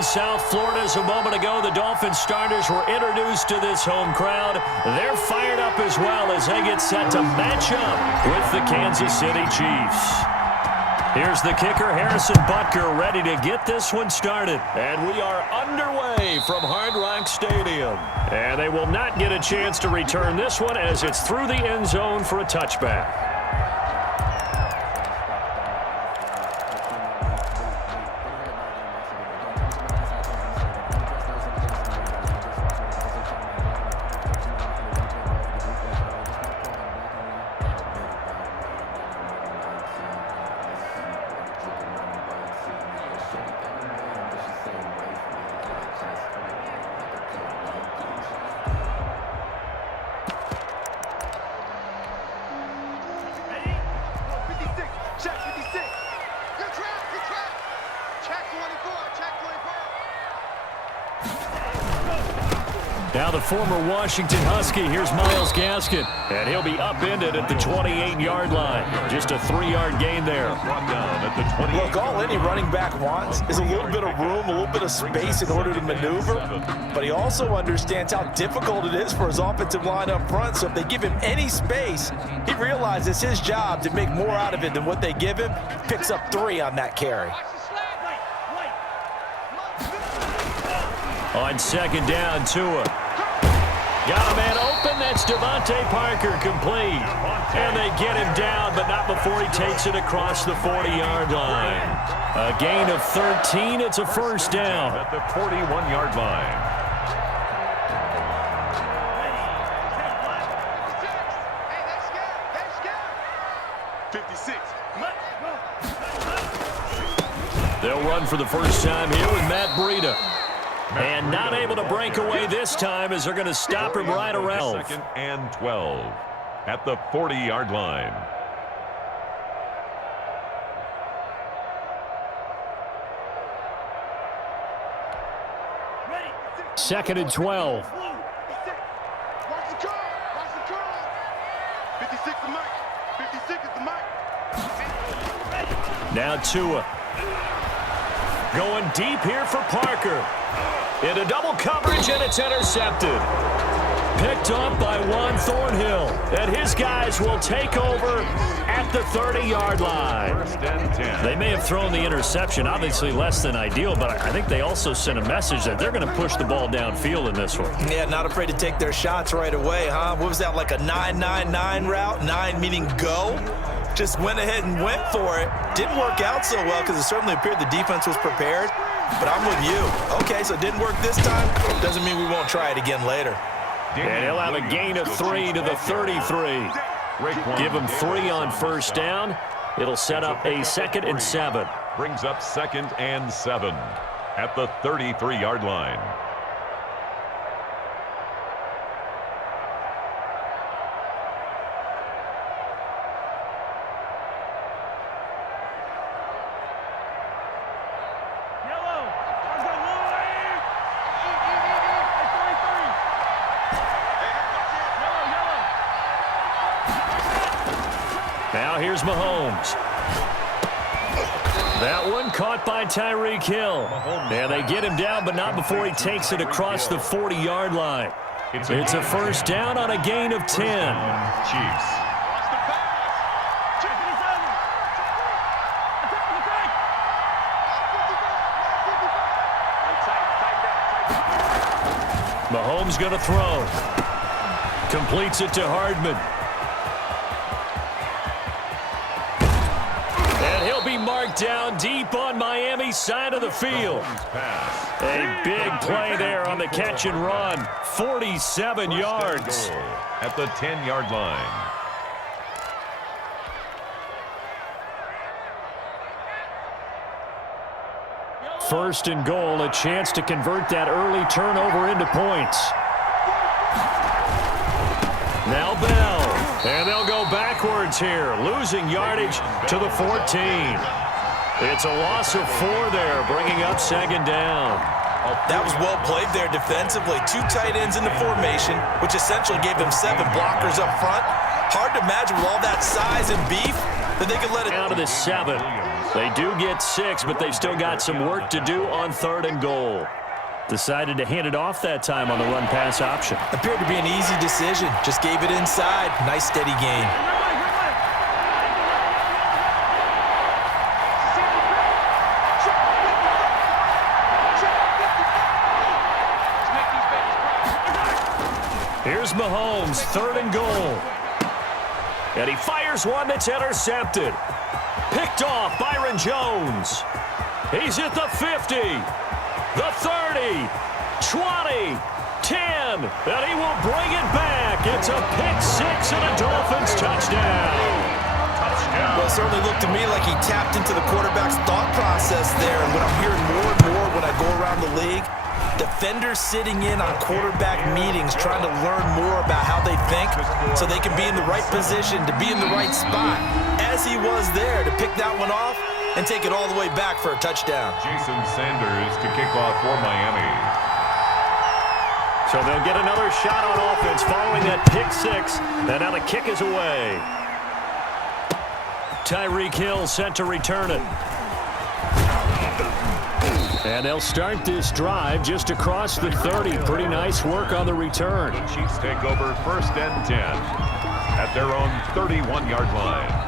in South Florida as a moment ago the Dolphins starters were introduced to this home crowd. They're fired up as well as they get set to match up with the Kansas City Chiefs. Here's the kicker, Harrison Butker, ready to get this one started. And we are underway from Hard Rock Stadium. And they will not get a chance to return this one as it's through the end zone for a touchback. Now the former Washington Husky, here's Myles Gaskin, and he'll be upended at the 28-yard line. Just a 3-yard gain there. Look, all any running back wants is a little bit of room, a little bit of space in order to maneuver, but he also understands how difficult it is for his offensive line up front, so if they give him any space, he realizes his job to make more out of it than what they give him. Picks up 3 on that carry. On second down, Tua. Got a man open. That's Devontae Parker complete. And they get him down, but not before he takes it across the 40-yard line. A gain of 13. It's a first down. At the 41-yard line. They'll run for the first time here with Matt Breida. And not able to break away this time as they're going to stop him right around. Second and 12 at the 40-yard line. Second and 12. Now Tua. Going deep here for Parker. Into double coverage, and it's intercepted. Picked up by Juan Thornhill. And his guys will take over at the 30-yard line. They may have thrown the interception, obviously less than ideal, but I think they also sent a message that they're going to push the ball downfield in this one. Yeah, not afraid to take their shots right away, huh? What was that, like a 9-9-9 route? 9 meaning go? Just went ahead and went for it. Didn't work out so well because it certainly appeared the defense was prepared. But I'm with you. Okay, so it didn't work this time. Doesn't mean we won't try it again later. And he'll have a gain of 3 to the 33. Give him 3 on first down. It'll set up a 2nd and 7. Brings up 2nd and 7 at the 33-yard line. Now here's Mahomes. That one caught by Tyreek Hill. And they get him down, but not before he takes it across the 40-yard line. It's a first down on a gain of 10. Chiefs. Mahomes going to throw. Completes it to Hardman. And he'll be marked down deep on Miami's side of the field. A big play there on the catch and run. 47 yards. At the 10-yard line. First and goal, a chance to convert that early turnover into points. Now Bell, and they'll go backwards here, losing yardage to the 14. It's a loss of 4 there, bringing up 2nd down. That was well played there defensively. 2 tight ends in the formation, which essentially gave them 7 blockers up front. Hard to imagine with all that size and beef that they could let it out of the 7. They do get 6, but they've still got some work to do on 3rd and goal. Decided to hand it off that time on the run-pass option. Appeared to be an easy decision. Just gave it inside. Nice steady gain. Here's Mahomes, 3rd and goal. And he fires one that's intercepted. Picked off Byron Jones. He's at the 50, the 30, 20, 10, and he will bring it back. It's a pick-6 and a Dolphins touchdown. Well, it certainly looked to me like he tapped into the quarterback's thought process there. And what I'm hearing more and more when I go around the league, defenders sitting in on quarterback meetings trying to learn more about how they think so they can be in the right position to be in the right spot, as he was there to pick that one off and take it all the way back for a touchdown. Jason Sanders to kick off for Miami. So they'll get another shot on offense following that pick-6, and now the kick is away. Tyreek Hill set to return it. And they'll start this drive just across the 30. Pretty nice work on the return. The Chiefs take over 1st and 10 at their own 31-yard line.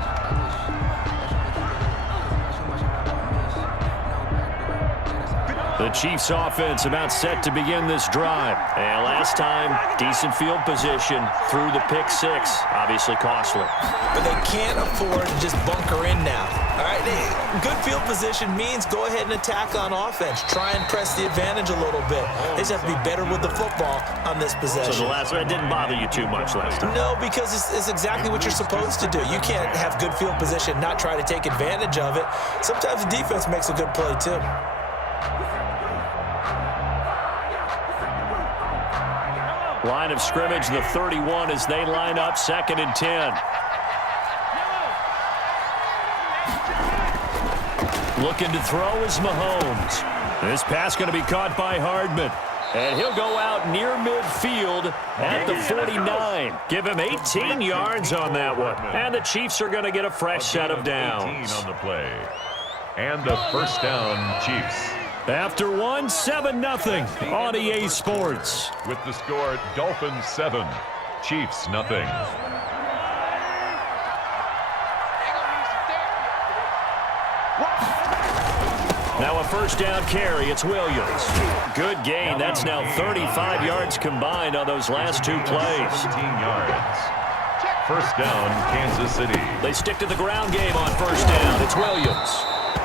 The Chiefs offense about set to begin this drive. And last time, decent field position through the pick-6. Obviously costly. But they can't afford to just bunker in now. All right, good field position means go ahead and attack on offense. Try and press the advantage a little bit. They just have to be better with the football on this possession. So the last one didn't bother you too much last time? No, because it's exactly what you're supposed to do. You can't have good field position, not try to take advantage of it. Sometimes the defense makes a good play, too. Line of scrimmage, the 31 as they line up 2nd and 10. Looking to throw is Mahomes. This pass going to be caught by Hardman. And he'll go out near midfield at the 49. Give him 18 yards on that one. And the Chiefs are going to get a fresh set of downs. On the play. And a 1st down, Chiefs. After 7-0 on EA Sports. With the score, Dolphins 7, Chiefs nothing. Now a 1st down carry. It's Williams. Good gain. That's now 35 yards combined on those last 2 plays. 17 yards. 1st down, Kansas City. They stick to the ground game on 1st down. It's Williams.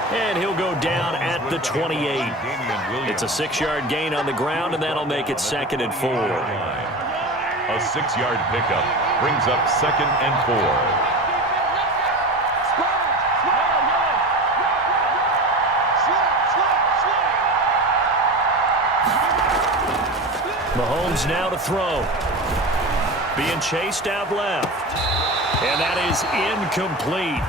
And he'll go down at the 28. It's a 6-yard gain on the ground, and that'll make it 2nd and 4. A 6-yard pickup brings up 2nd and 4. Mahomes now to throw. Being chased out left. And that is incomplete.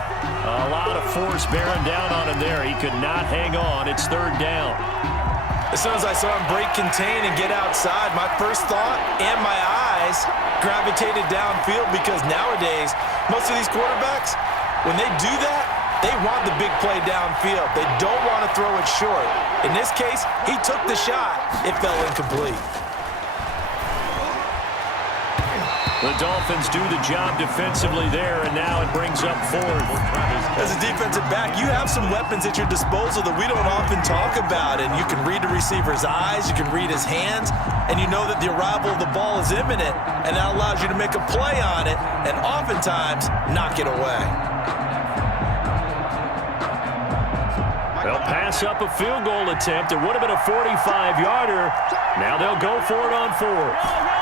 A lot of force bearing down on him there. He could not hang on. It's 3rd down. As soon as I saw him break contain and get outside, my first thought and my eyes gravitated downfield, because nowadays, most of these quarterbacks, when they do that, they want the big play downfield. They don't want to throw it short. In this case, he took the shot. It fell incomplete. The Dolphins do the job defensively there, and now it brings up 4th. As a defensive back, you have some weapons at your disposal that we don't often talk about, and you can read the receiver's eyes, you can read his hands, and you know that the arrival of the ball is imminent, and that allows you to make a play on it, and oftentimes knock it away. They'll pass up a field goal attempt. It would have been a 45-yarder. Now they'll go for it on 4th.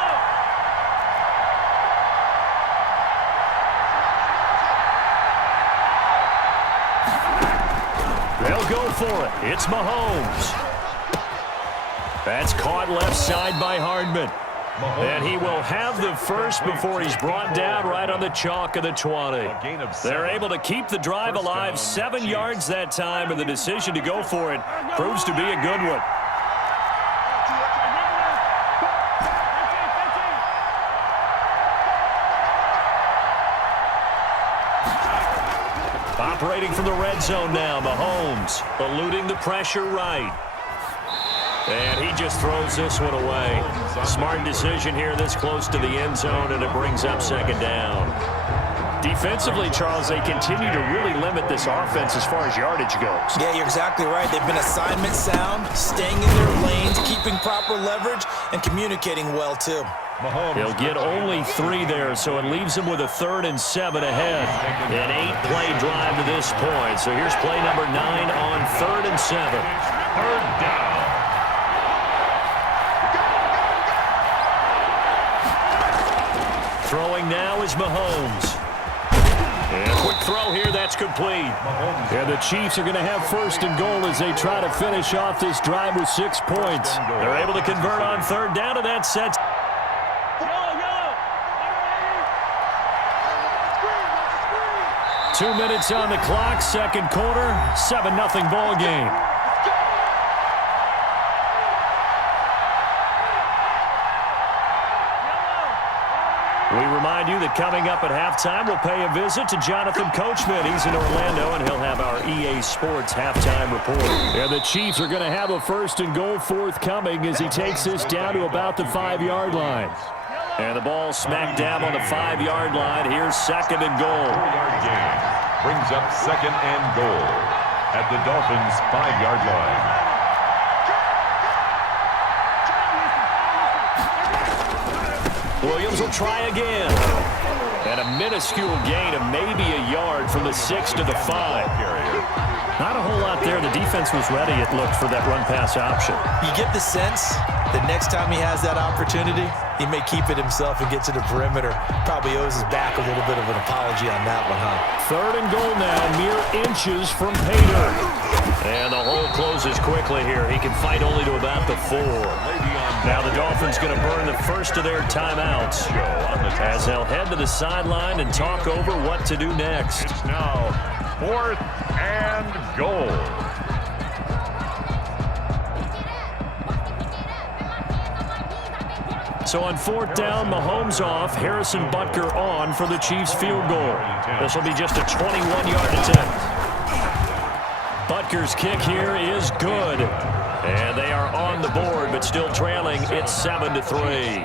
They'll go for it. It's Mahomes. That's caught left side by Hardman. And he will have the first before he's brought down right on the chalk of the 20. They're able to keep the drive alive. 7 yards that time, and the decision to go for it proves to be a good one. operating from the red zone now. Mahomes eluding the pressure right. And he just throws this one away. Smart decision here this close to the end zone, and it brings up second down. Defensively, Charles, they continue to really limit this offense as far as yardage goes. Yeah, you're exactly right. They've been assignment sound, staying in their lanes, keeping proper leverage, and communicating well, too. He'll get only 3 there, so it leaves him with a 3rd and 7 ahead. An 8-play drive to this point. So here's play number 9 on 3rd and 7. 3rd down. Throwing now is Mahomes. And a quick throw here, that's complete. And the Chiefs are going to have 1st and goal as they try to finish off this drive with 6 points. They're able to convert on 3rd down, and that sets. 2 minutes on the clock, 2nd quarter, 7-0 ball game. We remind you that coming up at halftime, we'll pay a visit to Jonathan Coachman. He's in Orlando, and he'll have our EA Sports halftime report. And the Chiefs are going to have a 1st and goal forthcoming as he takes this down to about the 5-yard line. And the ball smacked down on the 5-yard line. Here's 2nd and goal. 4-yard gain brings up 2nd and goal at the Dolphins' 5-yard line. Williams will try again. And a minuscule gain of maybe a yard from the 6 to the 5. Not a whole lot there. The defense was ready, it looked, for that run-pass option. You get the sense that next time he has that opportunity, he may keep it himself and get to the perimeter. Probably owes his back a little bit of an apology on that one, huh? 3rd and goal now, mere inches from Pater. And the hole closes quickly here. He can fight only to about the 4. Now the Dolphins going to burn the first of their timeouts as they'll head to the sideline and talk over what to do next. It's now 4th and goal. So on 4th down, Mahomes off, Harrison Butker on for the Chiefs field goal. This will be just a 21-yard attempt. Butker's kick here is good. And they are on the board, but still trailing. It's 7-3.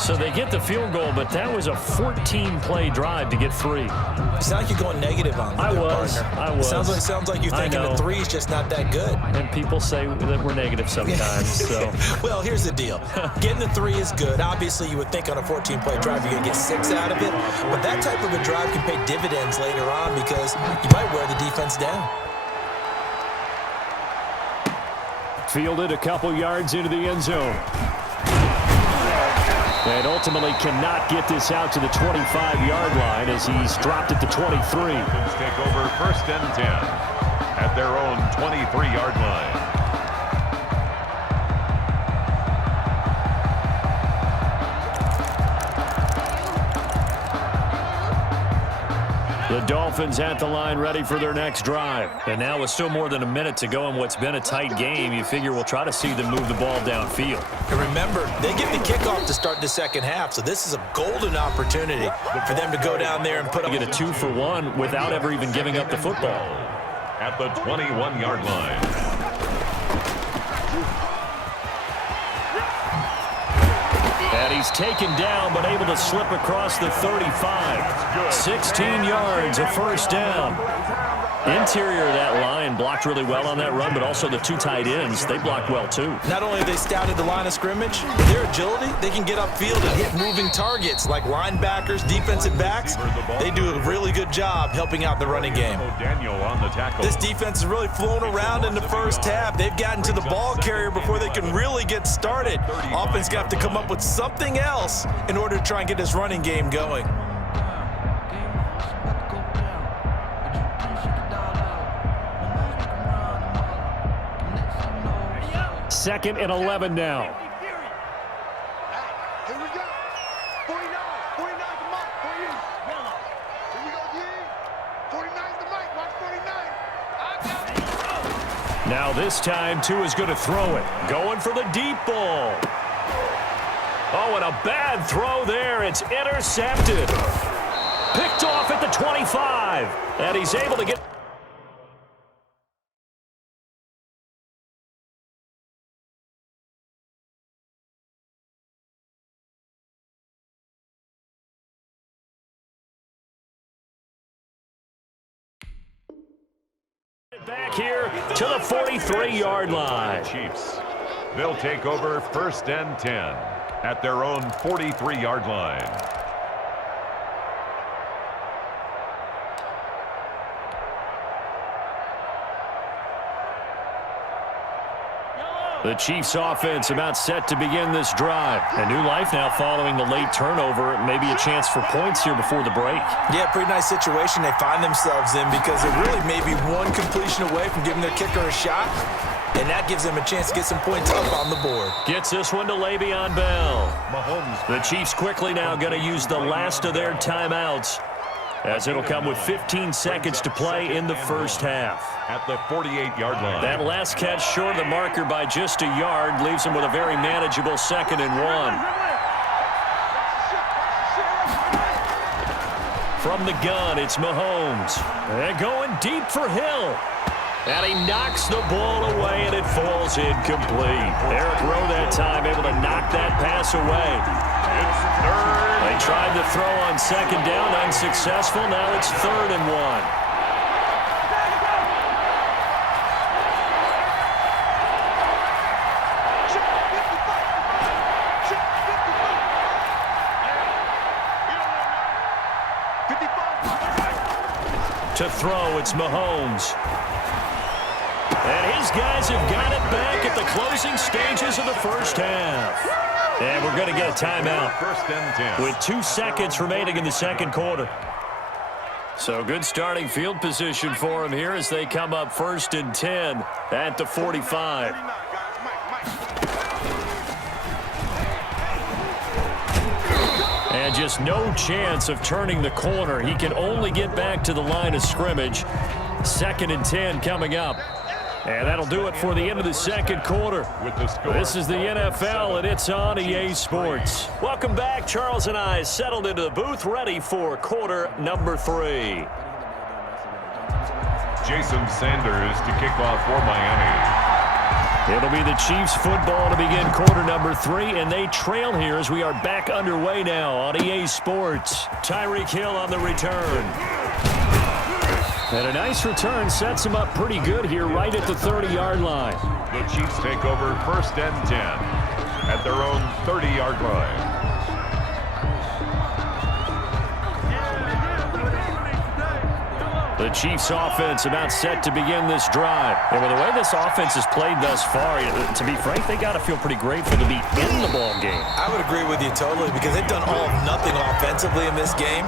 So they get the field goal, but that was a 14-play drive to get 3. It's not like you're going negative on I that, was. partner. I was. Sounds like you're thinking the 3 is just not that good. And people say that we're negative sometimes. So. Well, here's the deal. Getting the 3 is good. Obviously, you would think on a 14-play drive you're going to get 6 out of it. But that type of a drive can pay dividends later on because you might wear the defense down. Fielded a couple yards into the end zone. And ultimately cannot get this out to the 25-yard line as he's dropped it to 23. Dolphins take over 1st and 10 at their own 23-yard line. The Dolphins at the line ready for their next drive. And now with still more than a minute to go in what's been a tight game, you figure we'll try to see them move the ball downfield. And remember, they get the kickoff to start the 2nd half, so this is a golden opportunity for them to go down there and put up. Get a 2-for-1 without ever even giving up the football. At the 21-yard line. And he's taken down, but able to slip across the 35. 16 yards, a 1st down. Interior of that line blocked really well on that run, but also the 2 tight ends, they blocked well too. Not only have they scouted the line of scrimmage, but their agility, they can get upfield and hit moving targets like linebackers, defensive backs. They do a really good job helping out the running game. Daniel on the tackle. This defense has really flown around in the 1st half. They've gotten to the ball carrier before they can really get started. Offense going to have to come up with something else in order to try and get this running game going. 2nd and 11 now. Here we go. 49. 49 the mic for you. Here we go, G. 49's the mic. Watch 49. Now this time, Tua is going to throw it. Going for the deep ball. Oh, and a bad throw there. It's intercepted. Picked off at the 25. And he's able to get... back here to the 43-yard line. Chiefs. They'll take over 1st and 10 at their own 43-yard line. The Chiefs offense about set to begin this drive. A new life now following the late turnover. Maybe a chance for points here before the break. Yeah, pretty nice situation they find themselves in because they're really maybe one completion away from giving their kicker a shot, and that gives them a chance to get some points up on the board. Gets this one to Le'Veon Bell. Mahomes. The Chiefs quickly now going to use the last of their timeouts, as it'll come with 15 seconds to play in the first half. At the 48-yard line. That last catch short of the marker by just a yard leaves him with a very manageable 2nd and 1. From the gun, it's Mahomes. And going deep for Hill. And he knocks the ball away, and it falls incomplete. Eric Rowe that time able to knock that pass away. It's 3rd. They tried to throw on 2nd down, unsuccessful. Now it's 3rd and 1. To throw, it's Mahomes. And his guys have got it back at the closing stages of the first half. And we're going to get a timeout 1st and 10. with 2 seconds remaining in the second quarter. So good starting field position for him here as they come up 1st and 10 at the 45. And just no chance of turning the corner. He can only get back to the line of scrimmage. 2nd and 10 coming up. And that'll do it for the end of the second quarter. With the score. This is the NFL, and it's on EA Sports. Welcome back. Charles and I settled into the booth, ready for quarter number 3. Jason Sanders to kick off for Miami. It'll be the Chiefs football to begin quarter number 3, and they trail here as we are back underway now on EA Sports. Tyreek Hill on the return. And a nice return sets him up pretty good here right at the 30-yard line. The Chiefs take over 1st and 10 at their own 30-yard line. The Chiefs offense about set to begin this drive. And with the way this offense has played thus far, to be frank, they got to feel pretty grateful to be in the ball game. I would agree with you totally because they've done all of nothing offensively in this game,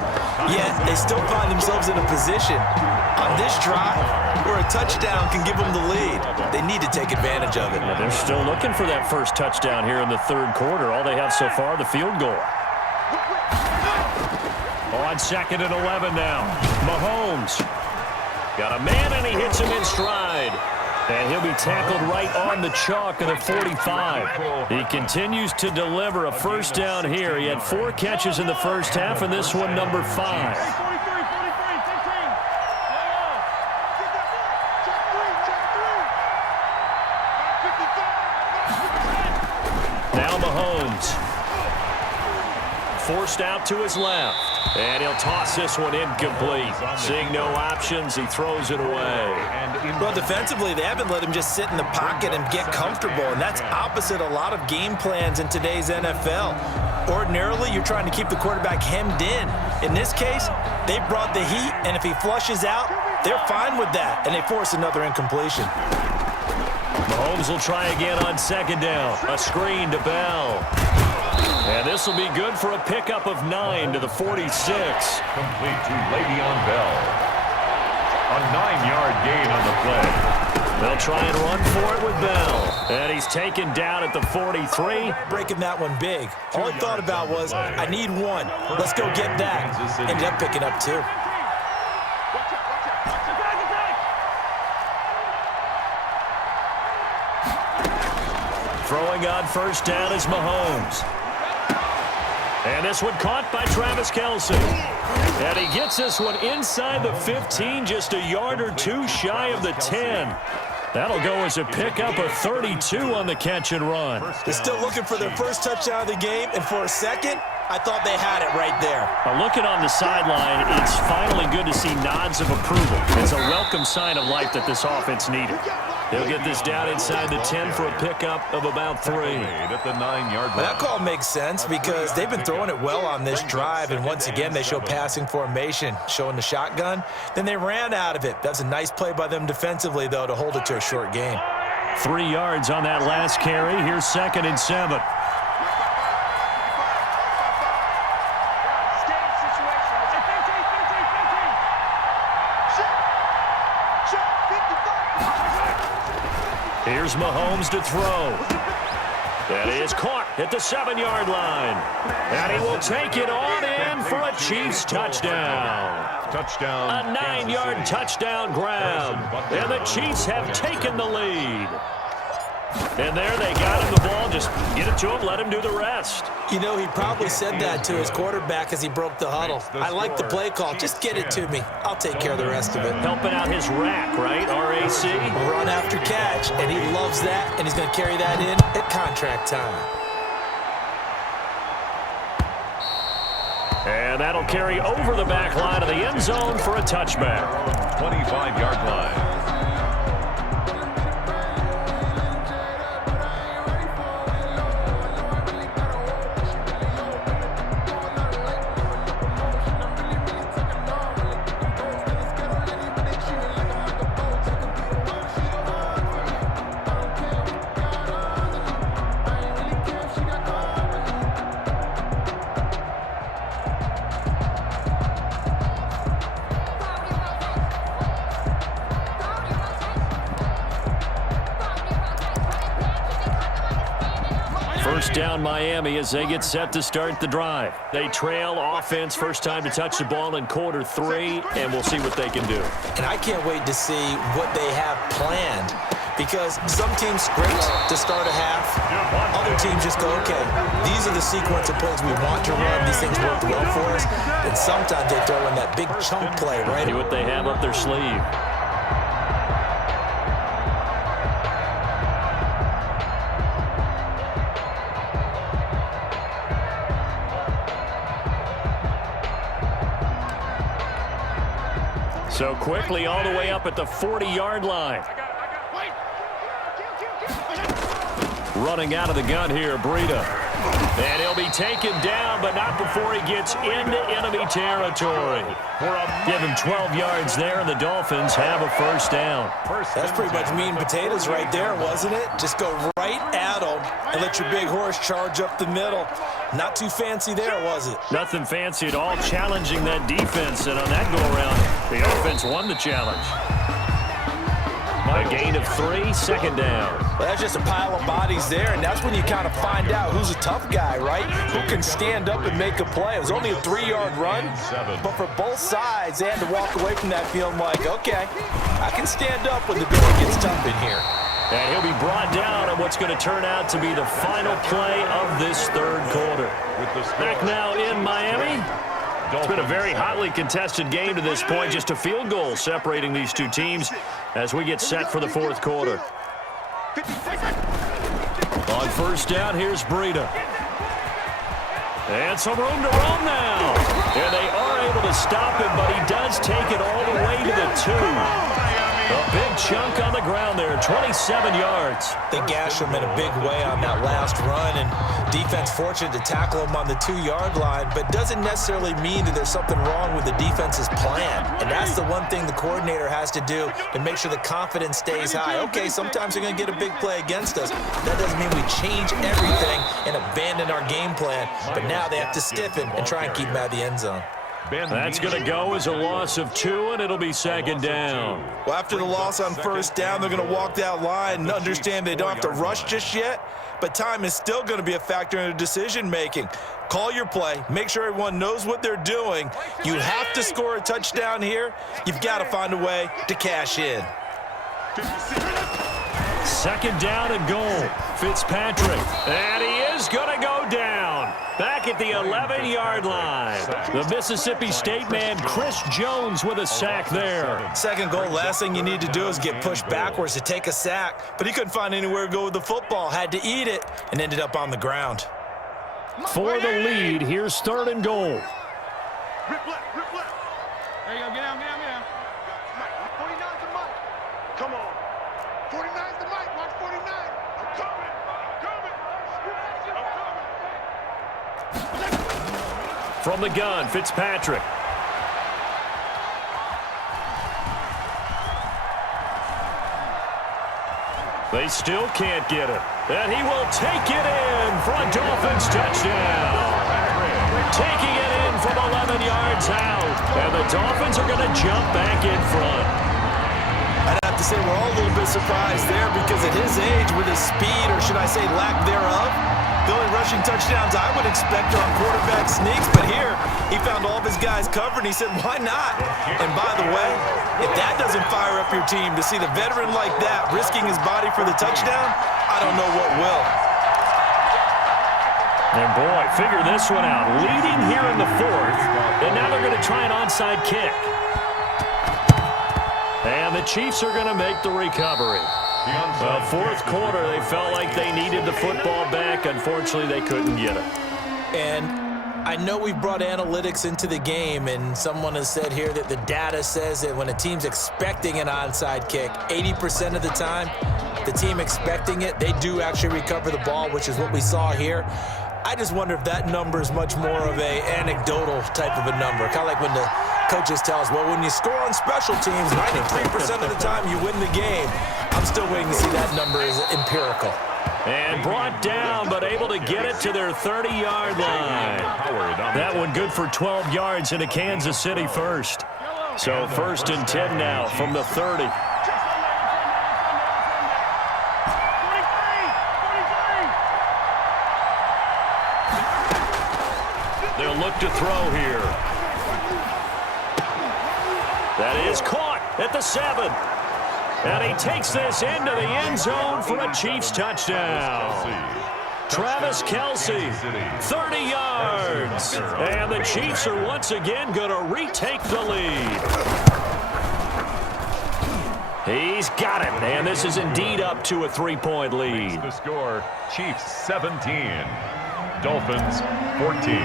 yet they still find themselves in a position on this drive where a touchdown can give them the lead. They need to take advantage of it. Well, they're still looking for that first touchdown here in the third quarter. All they have so far, the field goal. On 2nd and 11 now. Mahomes. Got a man, and he hits him in stride. And he'll be tackled right on the chalk of the 45. He continues to deliver a first down here. He had 4 catches in the first half, and this one number 5. Now Mahomes. Forced out to his left. And he'll toss this one incomplete. Seeing no options, he throws it away. Well, defensively, they haven't let him just sit in the pocket and get comfortable, and that's opposite a lot of game plans in today's NFL. Ordinarily, you're trying to keep the quarterback hemmed in. In this case, they brought the heat, and if he flushes out, they're fine with that, and they force another incompletion. Mahomes will try again on 2nd down. A screen to Bell. And this will be good for a pickup of 9 to the 46. Complete to Le'Veon Bell. A 9-yard gain on the play. They'll try and run for it with Bell. And he's taken down at the 43. Breaking that one big. All he thought about was, I need 1. Let's go get that. Ended up picking up 2. Throwing on 1st down is Mahomes. And this one caught by Travis Kelce. And he gets this one inside the 15, just a yard or two shy of the 10. That'll go as a pickup of 32 on the catch and run. They're still looking for their first touchdown of the game, and for a second, I thought they had it right there. Looking on the sideline, it's finally good to see nods of approval. It's a welcome sign of life that this offense needed. They'll get this down inside the 10 for a pickup of about 3. At the 9-yard line. That call makes sense because they've been throwing it well on this drive, and once again, they show passing formation, showing the shotgun. Then they ran out of it. That's a nice play by them defensively, though, to hold it to a short game. 3 yards on that last carry. Here's 2nd and 7. Here's Mahomes to throw. That is caught at the 7-yard line. And he will take it on in for a Chiefs touchdown. Touchdown. A 9-yard touchdown grab. And the Chiefs have taken the lead. And there they got him the ball. Just get it to him, let him do the rest. You know, he probably said that to his quarterback as he broke the huddle. I like the play call. Just get it to me. I'll take care of the rest of it. Helping out his rack, right? R-A-C. Run after catch, and he loves that, and he's going to carry that in at contract time. And that'll carry over the back line of the end zone for a touchback. 25-yard line. First down Miami as they get set to start the drive. They trail offense, first time to touch the ball in quarter 3, and we'll see what they can do. And I can't wait to see what they have planned, because some teams script to start a half. Other teams just go, okay, these are the sequence of plays we want to run. These things work well for us. And sometimes they throw in that big chunk play, right? See what they have up their sleeve. So quickly all the way up at the 40-yard line. Running out of the gun here, Breida. And he'll be taken down, but not before he gets into enemy territory. Give him 12 yards there, and the Dolphins have a first down. That's pretty much meat and potatoes right there, wasn't it? Just go right at them and let your big horse charge up the middle. Not too fancy there, was it? Nothing fancy at all, challenging that defense. And on that go-around, the offense won the challenge. A gain of 3, second down. Well, that's just a pile of bodies there, and that's when you kind of find out who's a tough guy, right? Who can stand up and make a play. It was only a 3-yard run, but for both sides, they had to walk away from that feeling like, okay, I can stand up when the going gets tough in here. And he'll be brought down on what's going to turn out to be the final play of this third quarter. Back now in Miami. It's been a very hotly contested game to this point. Just a field goal separating these two teams as we get set for the fourth quarter. On first down, here's Breida. And some room to roam now. And they are able to stop him, but he does take it all the way to the 2. A big chunk on the ground there, 27 yards. They gashed him in a big way on that last run, and defense fortunate to tackle him on the 2-yard line, but doesn't necessarily mean that there's something wrong with the defense's plan. And that's the one thing the coordinator has to do to make sure the confidence stays high. Okay, sometimes they're going to get a big play against us. That doesn't mean we change everything and abandon our game plan, but now they have to stiffen and try and keep him out of the end zone. That's going to go as a loss of 2, and it'll be second down. Well, after the loss on first down, they're going to walk that line and understand they don't have to rush just yet, but time is still going to be a factor in their decision-making. Call your play. Make sure everyone knows what they're doing. You have to score a touchdown here. You've got to find a way to cash in. Second down and goal. Fitzpatrick. And he is going to go down. Back at the 11-yard line. The Mississippi State man, Chris Jones, with a sack there. Second goal, last thing you need to do is get pushed backwards to take a sack. But he couldn't find anywhere to go with the football. Had to eat it and ended up on the ground. For the lead, here's third and goal. Rip left, rip left. There you go, get down, get down, get down. Mike, 49's the Mike. Come on. 49's the Mike, watch 49. I'm coming, From the gun, Fitzpatrick. They still can't get it. And he will take it in for a Dolphins touchdown. Taking it in from 11 yards out. And the Dolphins are going to jump back in front. I'd have to say we're all a little bit surprised there because at his age, with his speed, or should I say lack thereof, the only rushing touchdowns I would expect are on quarterback sneaks. But here, he found all of his guys covered, and he said, why not? And by the way, if that doesn't fire up your team to see the veteran like that risking his body for the touchdown, I don't know what will. And boy, figure this one out. Leading here in the fourth, and now they're going to try an onside kick. And the Chiefs are going to make the recovery. Well, fourth quarter, they felt like they needed the football back. Unfortunately, they couldn't get it. And I know we've brought analytics into the game, and someone has said here that the data says that when a team's expecting an onside kick, 80% of the time, the team expecting it, they do actually recover the ball, which is what we saw here. I just wonder if that number is much more of a anecdotal type of a number. Kind of like when the coaches tell us, well, when you score on special teams, 93% of the time you win the game. I'm still waiting to see that number is empirical. And brought down, but able to get it to their 30-yard line. That one good for 12 yards into Kansas City first. So first and 10 now from the 30. They'll look to throw here. That is caught at the 7. And he takes this into the end zone for a Chiefs touchdown. Travis Kelce, 30 yards. And the Chiefs are once again going to retake the lead. He's got it. And this is indeed up to a 3-point lead. The score, Chiefs 17, Dolphins 14.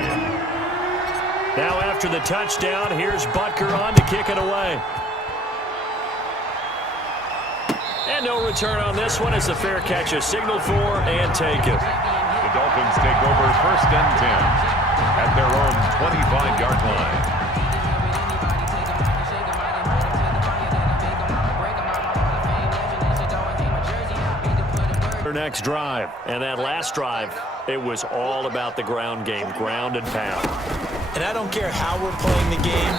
Now after the touchdown, here's Butker on to kick it away. And no return on this one as the fair catch is signaled for and taken. The Dolphins take over first and 10 at their own 25-yard line. Their next drive, and that last drive, it was all about the ground game, ground and pound. And I don't care how we're playing the game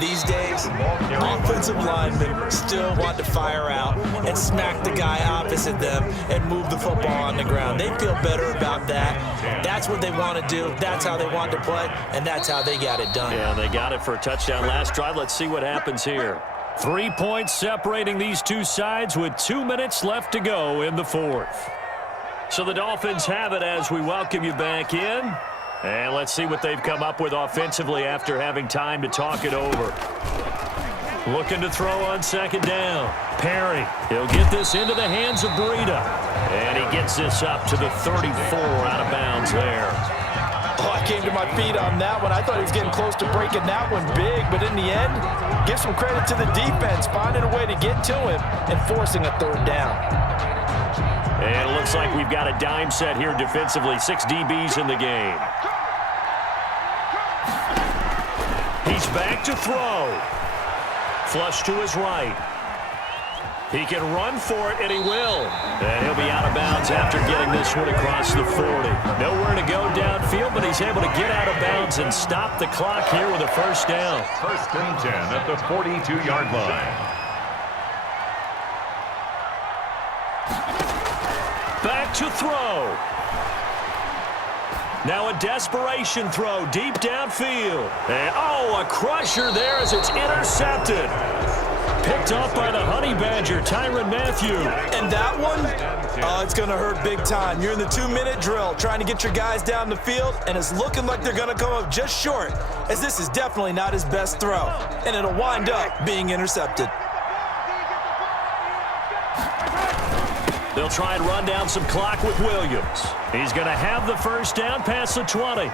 these days, offensive linemen still want to fire out and smack the guy opposite them and move the football on the ground. They feel better about that. That's what they want to do. That's how they want to play, and that's how they got it done. Yeah, they got it for a touchdown last drive. Let's see what happens here. 3 points separating these two sides with 2 minutes left to go in the fourth. So the Dolphins have it as we welcome you back in. And let's see what they've come up with offensively after having time to talk it over. Looking to throw on second down. Perry, he'll get this into the hands of Breida. And he gets this up to the 34 out of bounds there. Oh, I came to my feet on that one. I thought he was getting close to breaking that one big, but in the end, give some credit to the defense, finding a way to get to him and forcing a third down. And it looks like we've got a dime set here defensively. 6 DBs in the game. He's back to throw. Flush to his right. He can run for it, and he will. And he'll be out of bounds after getting this one across the 40. Nowhere to go downfield, but he's able to get out of bounds and stop the clock here with a first down. First and 10 at the 42-yard line. Back to throw. Now a desperation throw deep downfield. And, oh, a crusher there as it's intercepted. picked off by the Honey Badger, Tyrann Mathieu. And that one, it's going to hurt big time. You're in the 2-minute drill trying to get your guys down the field, and it's looking like they're going to come up just short, as this is definitely not his best throw, and it'll wind up being intercepted. They'll try and run down some clock with Williams. He's going to have the first down past the 20.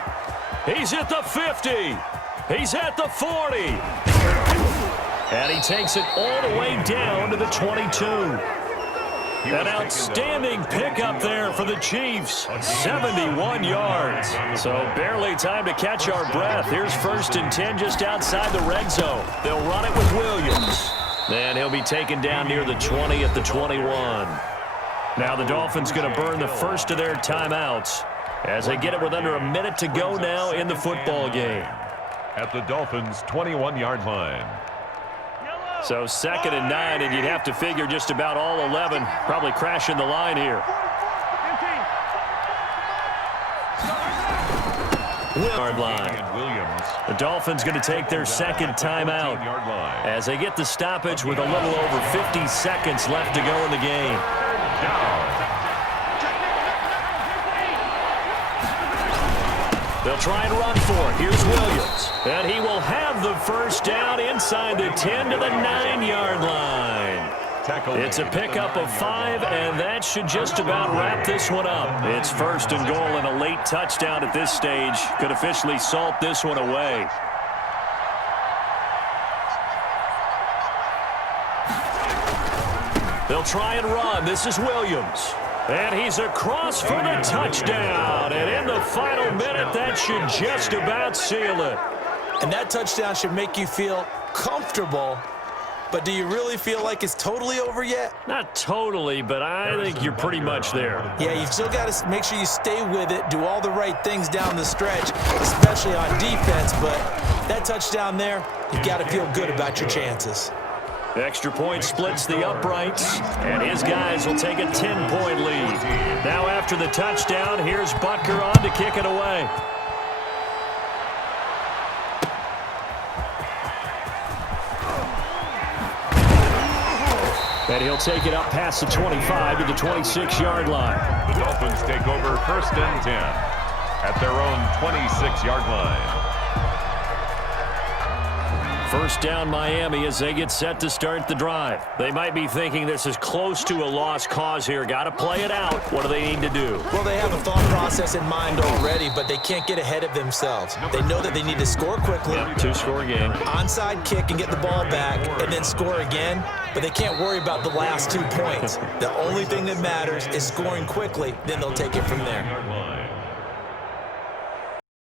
He's at the 50. He's at the 40. And he takes it all the way down to the 22. An outstanding pickup there for the Chiefs. 71 yards. So barely time to catch our breath. Here's 1st and 10 just outside the red zone. They'll run it with Williams. Then he'll be taken down near the 20 at the 21. Now the Dolphins going to burn the first of their timeouts as they get it with under a minute to go now in the football game. At the Dolphins' 21-yard line. So 2nd and 9, and you'd have to figure just about all 11 probably crashing the line here. Yard line. The Dolphins going to take their 2nd timeout as they get the stoppage with a little over 50 seconds left to go in the game. They'll try and run for it. Here's Williams. And he will have the first down inside the 10 to the 9-yard line. It's a pickup of 5, and that should just about wrap this one up. It's 1st and goal, and a late touchdown at this stage could officially salt this one away. They'll try and run. This is Williams. And he's across for the touchdown. And in the final minute, that should just about seal it. And that touchdown should make you feel comfortable. But do you really feel like it's totally over yet? Not totally, but I think you're pretty much there. Yeah, you've still got to make sure you stay with it, do all the right things down the stretch, especially on defense. But that touchdown there, you've got to feel good about your chances. Extra point splits the uprights, and his guys will take a 10-point lead. Now after the touchdown, here's Butker on to kick it away. And he'll take it up past the 25 to the 26-yard line. The Dolphins take over 1st and 10 at their own 26-yard line. First down Miami as they get set to start the drive. They might be thinking this is close to a lost cause here. Got to play it out. What do they need to do? Well, they have a thought process in mind already, but they can't get ahead of themselves. They know that they need to score quickly. Yep, 2-score game. Onside kick and get the ball back and then score again, but they can't worry about the last 2 points. The only thing that matters is scoring quickly, then they'll take it from there.